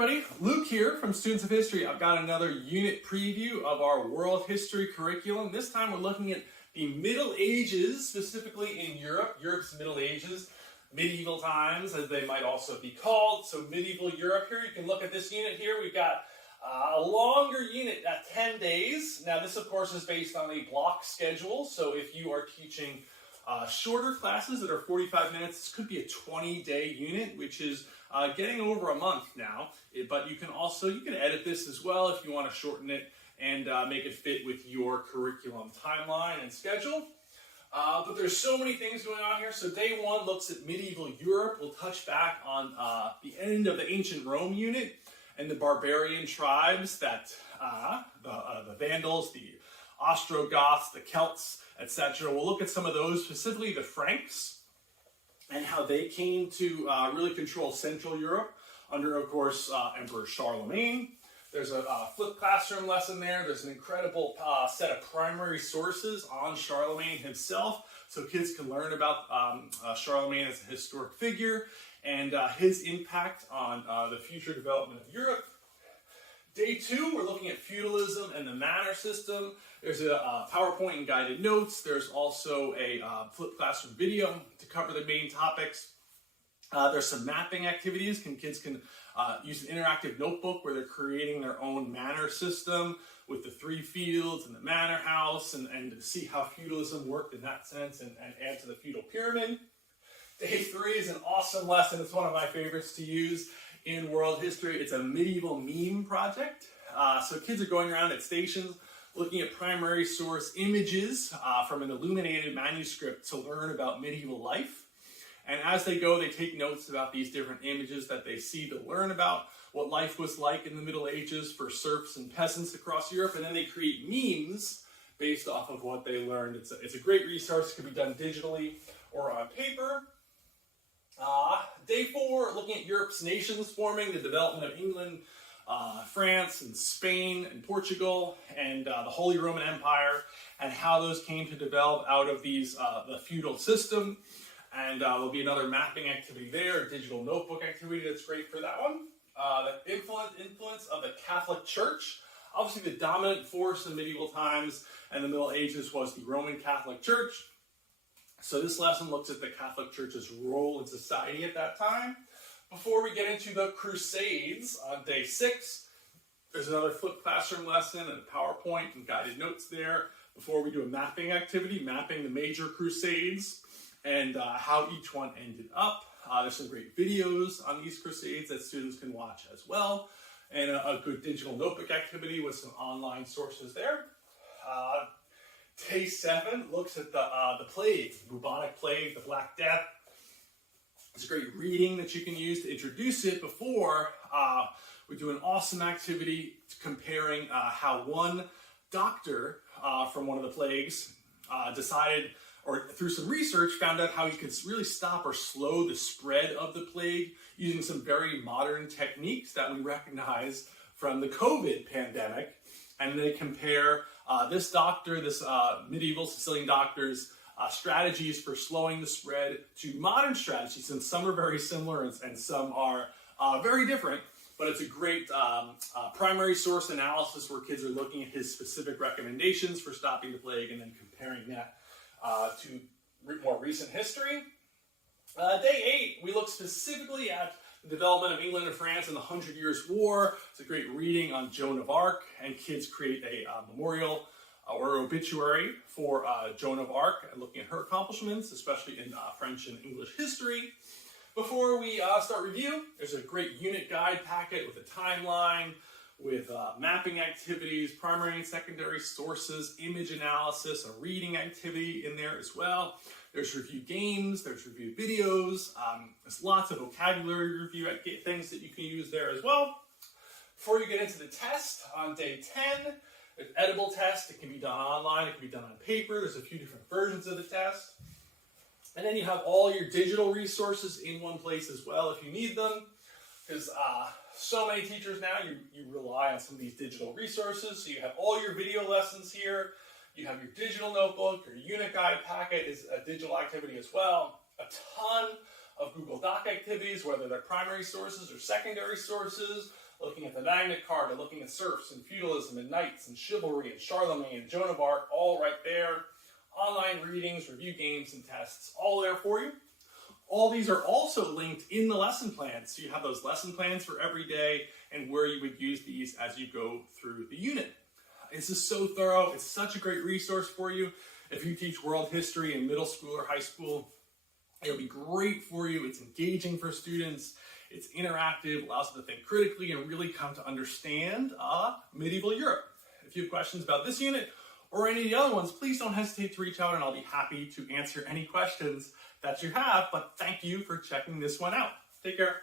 everybody, Luke here from Students of History. I've got another unit preview of our world history curriculum. This time we're looking at the Middle Ages, specifically in Europe, Europe's Middle Ages, medieval times as they might also be called. So medieval Europe here, you can look at this unit here. We've got a longer unit at 10 days. Now this of course is based on a block schedule, so if you are teaching shorter classes that are 45 minutes, this could be a 20-day unit, which is getting over a month now. But you can edit this as well if you want to shorten it and make it fit with your curriculum timeline and schedule. But there's so many things going on here. So day one looks at medieval Europe. We'll touch back on the end of the ancient Rome unit and the barbarian tribes that the Vandals, the Ostrogoths, the Celts, etc. We'll look at some of those, specifically the Franks, and how they came to really control Central Europe under, of course, Emperor Charlemagne. There's a flipped classroom lesson there. There's an incredible set of primary sources on Charlemagne himself, so kids can learn about Charlemagne as a historic figure and his impact on the future development of Europe. Day two, we're looking at feudalism and the manor system. There's a PowerPoint and guided notes. There's also a flipped classroom video to cover the main topics. There's some mapping activities. Kids can use an interactive notebook where they're creating their own manor system with the 3 fields and the manor house and to see how feudalism worked in that sense and add to the feudal pyramid. Day 3 is an awesome lesson. It's one of my favorites to use in world history. It's a medieval meme project. So kids are going around at stations looking at primary source images from an illuminated manuscript to learn about medieval life. And as they go, they take notes about these different images that they see to learn about what life was like in the Middle Ages for serfs and peasants across Europe. And then they create memes based off of what they learned. It's a great resource. It can be done digitally or on paper. Day 4, looking at Europe's nations forming, the development of England, France and Spain and Portugal and the Holy Roman Empire, and how those came to develop out of the feudal system. And there'll be another mapping activity there, a digital notebook activity that's great for that one. The influence of the Catholic Church. Obviously the dominant force in medieval times and the Middle Ages was the Roman Catholic Church. So this lesson looks at the Catholic Church's role in society at that time. Before we get into the Crusades on day 6, there's another flipped classroom lesson and a PowerPoint and guided notes there. Before we do a mapping activity, mapping the major Crusades and how each one ended up. There's some great videos on these Crusades that students can watch as well. And a good digital notebook activity with some online sources there. Day 7 looks at the plague, the bubonic plague, the Black Death. It's a great reading that you can use to introduce it before we do an awesome activity comparing how one doctor from one of the plagues decided, or through some research, found out how he could really stop or slow the spread of the plague using some very modern techniques that we recognize from the COVID pandemic. And they compare this medieval Sicilian doctor's strategies for slowing the spread to modern strategies, and some are very similar and some are very different, but it's a great primary source analysis where kids are looking at his specific recommendations for stopping the plague and then comparing that to more recent history. Day 8, we look specifically at the development of England and France in the 100 Years' War. It's a great reading on Joan of Arc, and kids create a memorial or obituary for Joan of Arc, looking at her accomplishments, especially in French and English history. Before we start review, there's a great unit guide packet with a timeline, with mapping activities, primary and secondary sources, image analysis, a reading activity in there as well. There's review games, there's review videos, there's lots of vocabulary review things that you can use there as well. Before you get into the test, on day 10, there's editable test. It can be done online, it can be done on paper. There's a few different versions of the test. And then you have all your digital resources in one place as well if you need them. Because so many teachers now, you rely on some of these digital resources. So you have all your video lessons here. You have your digital notebook, your unit guide packet is a digital activity as well. A ton of Google Doc activities, whether they're primary sources or secondary sources, looking at the Magna Carta, looking at serfs and feudalism and knights and chivalry and Charlemagne and Joan of Arc, all right there. Online readings, review games, and tests, all there for you. All these are also linked in the lesson plans. So you have those lesson plans for every day and where you would use these as you go through the unit. This is so thorough. It's such a great resource for you. If you teach world history in middle school or high school, it'll be great for you. It's engaging for students. It's interactive, allows them to think critically and really come to understand medieval Europe. If you have questions about this unit or any of the other ones, please don't hesitate to reach out and I'll be happy to answer any questions that you have. But thank you for checking this one out. Take care.